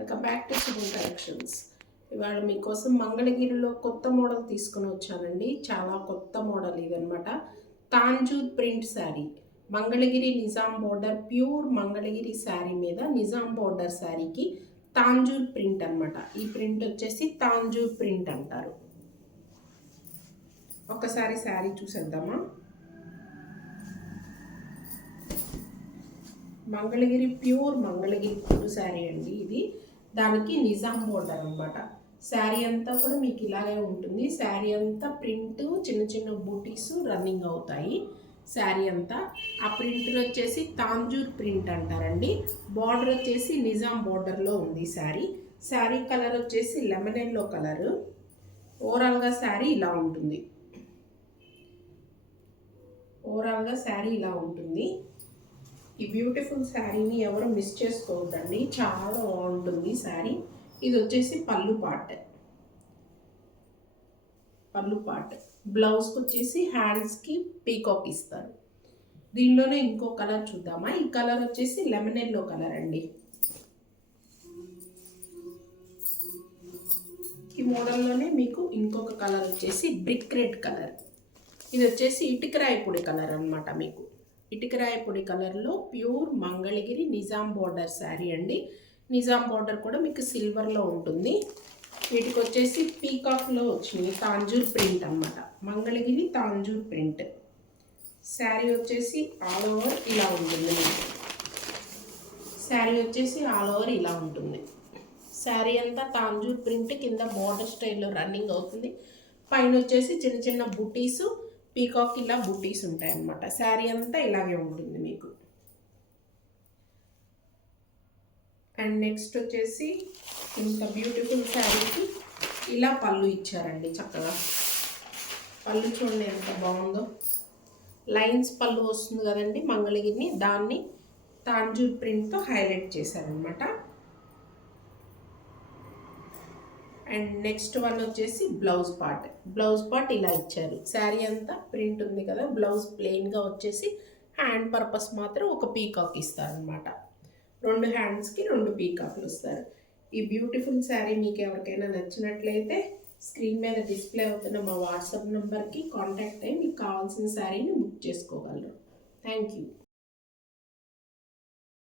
Welcome back to శుభం collections. ఇవాళ మీకోసం మంగళగిరిలో కొత్త మోడల్ తీసుకొని వచ్చానండి. చాలా కొత్త మోడల్ ఇదనమాట. Tanjore print sari, Mangalagiri Nizam border, pure Mangalagiri sari మీద నిజాం బోర్డర్ శారీకి తాంజూర్ ప్రింట్ అనమాట. ఈ ప్రింట్ వచ్చేసి తాంజూర్ ప్రింట్ అంటారు. ఒకసారి శారీ చూసేద్దామా. మంగళగిరి ప్యూర్ మంగళగిరి పట్టు శారీ అండి ఇది. దానికి నిజాం బోర్డర్ అనమాట. శారీ అంతా కూడా మీకు ఇలాగే ఉంటుంది. శారీ అంతా ప్రింట్ చిన్న చిన్న బూటీస్ రన్నింగ్ అవుతాయి. శారీ అంతా ఆ ప్రింట్ వచ్చేసి తాంజూర్ ప్రింట్ అంటారండి. బార్డర్ వచ్చేసి నిజాం బోర్డర్లో ఉంది శారీ. శారీ కలర్ వచ్చేసి లెమన్ ఎల్లో కలరు. ఓవరాల్గా శారీ ఇలా ఉంటుంది. ఇలా ఉంటుంది. ఈ బ్యూటిఫుల్ శారీని ఎవరు మిస్ చేసుకోవద్దండి, చాలా బాగుంటుంది శారీ. ఇది వచ్చేసి పళ్ళు పార్ట్. బ్లౌజ్కి వచ్చేసి హ్యాండ్స్కి పీకాక్ ఇస్తారు. దీనిలోనే ఇంకో కలర్ చూద్దామా. ఈ కలర్ వచ్చేసి లెమన్ ఎల్లో కలర్ అండి. ఈ మోడల్లోనే మీకు ఇంకొక కలర్ వచ్చేసి బ్రిక్ రెడ్ కలర్. ఇది వచ్చేసి ఇటుకరాయి పొడి కలర్ అనమాట. మీకు ఇటుకరాయి పొడి కలర్లో ప్యూర్ మంగళగిరి నిజాం బోర్డర్ శారీ అండి. నిజాం బోర్డర్ కూడా మీకు సిల్వర్లో ఉంటుంది. వీటికి వచ్చేసి పీకాక్లో వచ్చినాయి తాంజూర్ ప్రింట్ అనమాట. మంగళగిరి తాంజూర్ ప్రింట్ శారీ వచ్చేసి ఆల్ ఓవర్ ఇలా ఉంటుంది. శారీ అంతా తాంజూర్ ప్రింట్ కింద బోర్డర్ స్టైల్లో రన్నింగ్ అవుతుంది. పైన వచ్చేసి చిన్న చిన్న బుటీసు పీకాక్ ఇలా బుటీస్ ఉంటాయి అన్నమాట. శారీ అంతా ఇలాగే ఉంటుంది మీకు. అండ్ నెక్స్ట్ వచ్చేసి ఇంత బ్యూటిఫుల్ శారీకి ఇలా పళ్ళు ఇచ్చారండి. చక్కగా పళ్ళు చూడండి ఎంత బాగుందో. లైన్స్ పళ్ళు వస్తుంది కదండి మంగళగిరిని, దాన్ని తాంజూర్ ప్రింట్తో హైలైట్ చేశారనమాట. అండ్ నెక్స్ట్ వన్ వచ్చేసి బ్లౌజ్ పార్ట్ ఇలా ఇచ్చారు. శారీ అంతా ప్రింట్ ఉంది కదా, బ్లౌజ్ ప్లెయిన్గా వచ్చేసి హ్యాండ్ పర్పస్ మాత్రం ఒక పీకాక్ ఇస్తారనమాట. 2 హ్యాండ్స్కి 2 పీకాక్లు ఇస్తారు. ఈ బ్యూటిఫుల్ శారీ మీకు ఎవరికైనా నచ్చినట్లయితే స్క్రీన్ మీద డిస్ప్లే అవుతున్న మా వాట్సాప్ నెంబర్కి కాంటాక్ట్ అయ్యి మీకు కావాల్సిన శారీని బుక్ చేసుకోగలరు. Thank you.